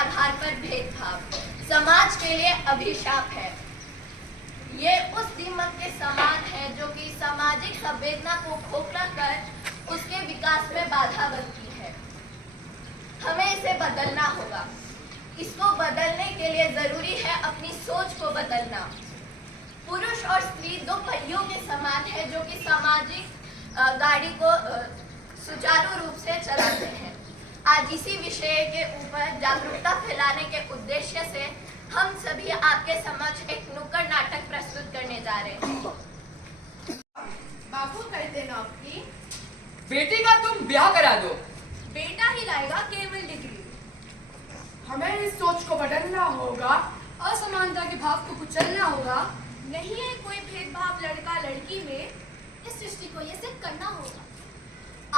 आधार पर भेदभाव समाज के लिए अभिशाप है। ये उस दीमक के समान है जो कि सामाजिक संवेदना को खोखला कर उसके विकास में बाधा बनती है। हमें इसे बदलना होगा। इसको बदलने के लिए जरूरी है अपनी सोच को बदलना। पुरुष और स्त्री दो पहियों के समान है जो कि सामाजिक गाड़ी को सुचारू रूप से चलाते हैं। आज इसी विषय के ऊपर जागरूकता फैलाने के उद्देश्य से हम सभी आपके समक्ष एक नुक्कड़ नाटक प्रस्तुत करने जा रहे हैं। बाबू करते नौकरी, बेटे का तुम ब्याह करा दो। बेटा ही लाएगा केवल डिग्री। हमें इस सोच को बदलना होगा, असमानता के भाव को कुचलना होगा। नहीं है कोई भेदभाव लड़का लड़की में, इस सृष्टि को ये सिद्ध करना होगा।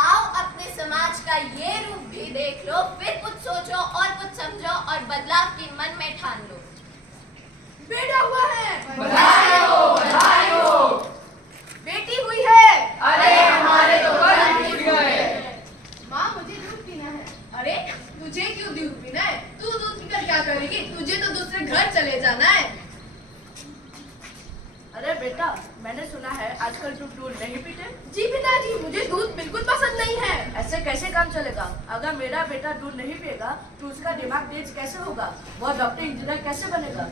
आओ अपने समाज का ये रूप भी देख लो, फिर कुछ सोचो और कुछ समझो और बदलाव की मन में ठान लो। बेटा हुआ है, बधाई हो, बधाई हो। बेटी हुई है, अरे हमारे तो कर्म फूट गए। माँ मुझे दूध पीना है। अरे तुझे क्यों दूध पीना है? तू दूध पीकर क्या करेगी? तुझे तो दूसरे घर चले जाना है। अरे बेटा, मैंने सुना है आजकल तुम दूध नहीं पीते। जी पिताजी, मुझे दूध बिल्कुल पसंद नहीं है। ऐसे कैसे काम चलेगा? अगर मेरा बेटा दूध नहीं पिएगा तो उसका दिमाग तेज कैसे होगा? वह डॉक्टर इंजीनियर कैसे बनेगा?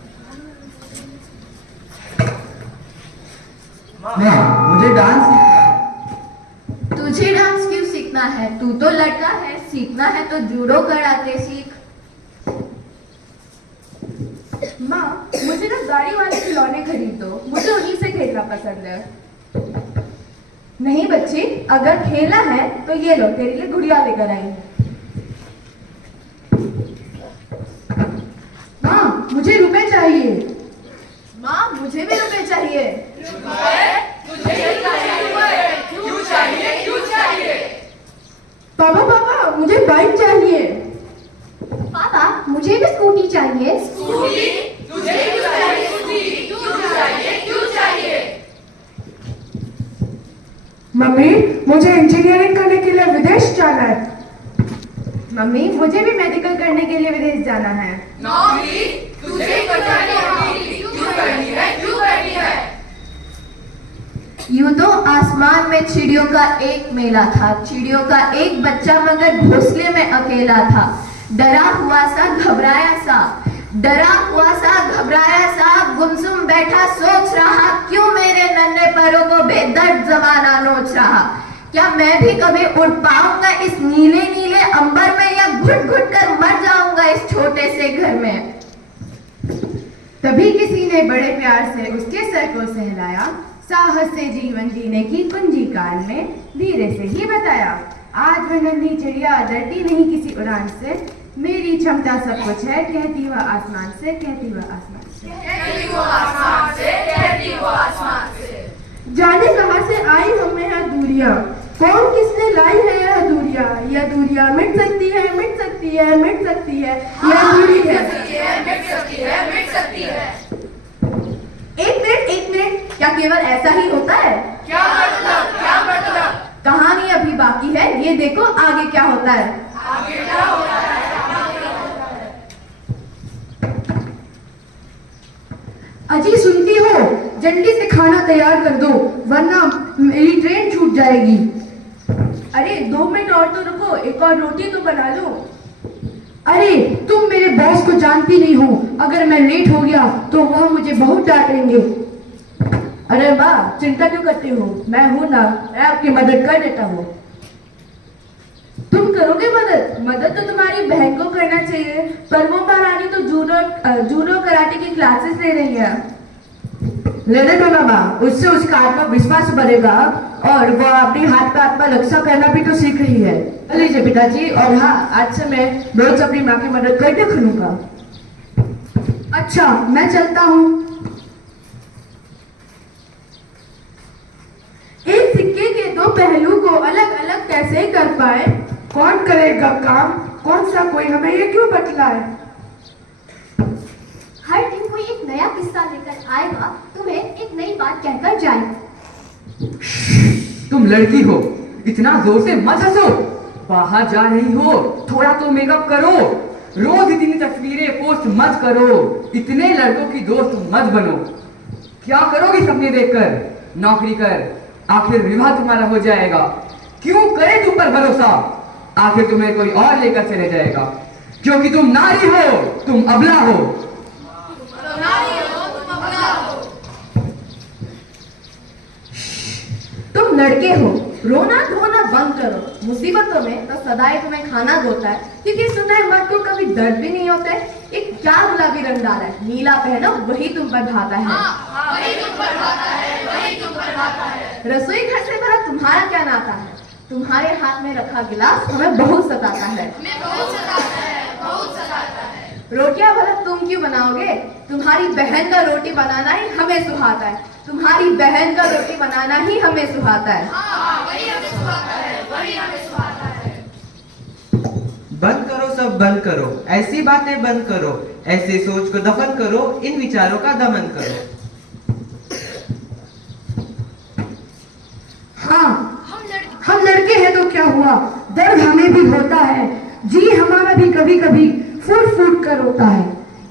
मुझे डांस सीखना है। तुझे डांस क्यों सीखना है? तू तो लड़का है, सीखना है तो जूडो कराटे सीख। माँ, मुझे ना गाड़ी वाले खिलौने खरीद दो, मुझे उन्हीं से खेलना पसंद है। नहीं बच्ची, अगर खेलना है तो ये लो, तेरे लिए गुड़िया लेकर आई हूँ। माँ, मुझे रुपए चाहिए। माँ मुझे भी रुपए चाहिए। तुझे क्यों चाहिए? क्यों चाहिए? पापा पापा, मुझे बाइक चाहिए। पापा मुझे भी स्कूटी चाहिए। स्कूटी? तुझे क्यों चाहिए स्कूटी? क्यों चाहिए? क्यों चाहिए? मम्मी, मुझे इंजीनियरिंग करने के लिए विदेश जाना है। मम्मी, मुझे भी मेडिकल करने के लिए विदेश जाना है। नौकरी? तुझे क्यों करनी है? क्यों करनी है? यूं तो आसमान में चिड़ियों का एक मेला था, चिड़ियों का एक बच्चा मगर घोंसले में अकेला था। डरा हुआ सा घबराया सा गुमसुम बैठा सोच रहा, क्यों मेरे नन्हे पैरों को बेदर्द जमाना नोच रहा। क्या मैं भी कभी उड़ पाऊंगा इस नीले नीले अंबर में, या घुट घुट कर मर जाऊंगा इस छोटे से घर में। तभी किसी ने बड़े प्यार से उसके सर को सहलाया, साहस से जीवन जीने की कुंजी काल में धीरे से ही बताया। आज वह नन्ही चिड़िया डरती नहीं किसी उड़ान से, मेरी क्षमता सब कुछ है, कहती वह आसमान से, कहती वह आसमान से। कहती वो आसमान से, कहती वो आसमान से। जाने कहां से आई हमें यह दूरियां, कौन किसने लाई है यह दूरियां। यह दूरियां मिट सकती है, मिट सकती है, मिट सकती है, यह दूरी है। मिट सकती है, मिट सकती है। एक मिनट, क्या केवल ऐसा ही होता है? क्या मतलब? क्या मतलब? कहानी अभी बाकी है, ये देखो आगे क्या होता है। आगे क्या होता है? अजी सुनती हो, जल्दी से खाना तैयार कर दो वरना मेरी ट्रेन छूट जाएगी। अरे 2 मिनट और तो रुको, एक और रोटी तो बना लो। अरे तुम मेरे बॉस को जानती नहीं हो, अगर मैं लेट हो गया तो वह मुझे बहुत डांटेंगे। अरे वाह, चिंता क्यों करती हो, मैं हूं ना, मैं आपकी मदद कर देता हूँ। तुम करोगे मदद? मदद तो तुम्हारी बहन को करना चाहिए, पर वो महारानी तो जूडो कराटे की क्लासेस ले रही है। लेने दो ना माँ, उससे उसका आत्मविश्वास बढ़ेगा और वो अपनी हाथ पे आत्मरक्षा करना भी तो सीख रही है। लीजिए पिताजी, और हाँ, आज से मैं रोज अपनी माँ की मदद करके करूंगा। अच्छा, मैं चलता हूँ। एक सिक्के के दो पहलू को अलग अलग कैसे कर पाए? कौन करेगा काम? कौन सा कोई हमें ये क्यों बतलाए? हर दिन कोई एक नया किस्सा लेकर आएगा, तुम्हें एक नई बात कहकर जाएगा। तुम लड़की हो, इतना जोर से मत हंसो। बाहर जा रही हो, थोड़ा तो मेकअप करो। रोज इतनी तस्वीरें पोस्ट मत करो, इतने लड़कों की दोस्त मत बनो। क्या करोगी सपने देखकर? नौकरी कर, आखिर विवाह तुम्हारा हो जाएगा। क्यों करे तुम पर भरोसा? आखिर तुम्हें कोई और लेकर चले जाएगा, क्योंकि तुम नारी हो, तुम अबला हो। तुम लड़के हो, रोना धोना बंद करो। मुसीबतों में तो सदाई तुम्हें खाना धोता है, क्योंकि सुना है मर्द को कभी दर्द भी नहीं होता है। एक क्या गुलाबी रंग डाला है, नीला पहनो, वही तुम पर भाता है। वही तुम पर भाता है, वही तुम पर भाता है। रसोई घर से भला तुम्हारा क्या नाता है? तुम्हारे हाथ में रखा गिलास हमें बहुत सताता है। हमें बहुत सताता है, बहुत सताता है। रोटियां भला तुम क्यों बनाओगे? तुम्हारी बहन का रोटी बनाना ही हमें सुहाता है। तुम्हारी बहन का रोटी बनाना ही हमें सुहाता है। वही हमें सुहाता है, वही हमें सुहाता है। बंद करो, सब बंद करो, ऐसी बातें बंद करो, ऐसे सोच को दफन करो, इन विचारों का दमन करो। हाँ, हम लड़के हैं तो क्या हुआ, दर्द हमें भी होता है। जी हमारा भी कभी कभी फूट फूट कर रोता है।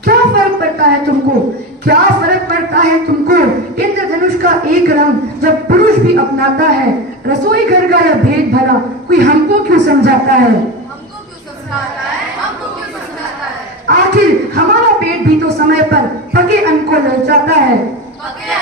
क्या फर्क पड़ता है तुमको? क्या फर्क पड़ता है तुमको? इंद्रधनुष का एक रंग जब पुरुष भी अपनाता है, रसोई घर का यह भेद भला कोई हमको क्यों समझाता है? हमको क्यों समझाता है? हमको क्यों समझाता है? आखिर हमारा पेट भी तो समय पर पके अन्न को ललचाता है। पके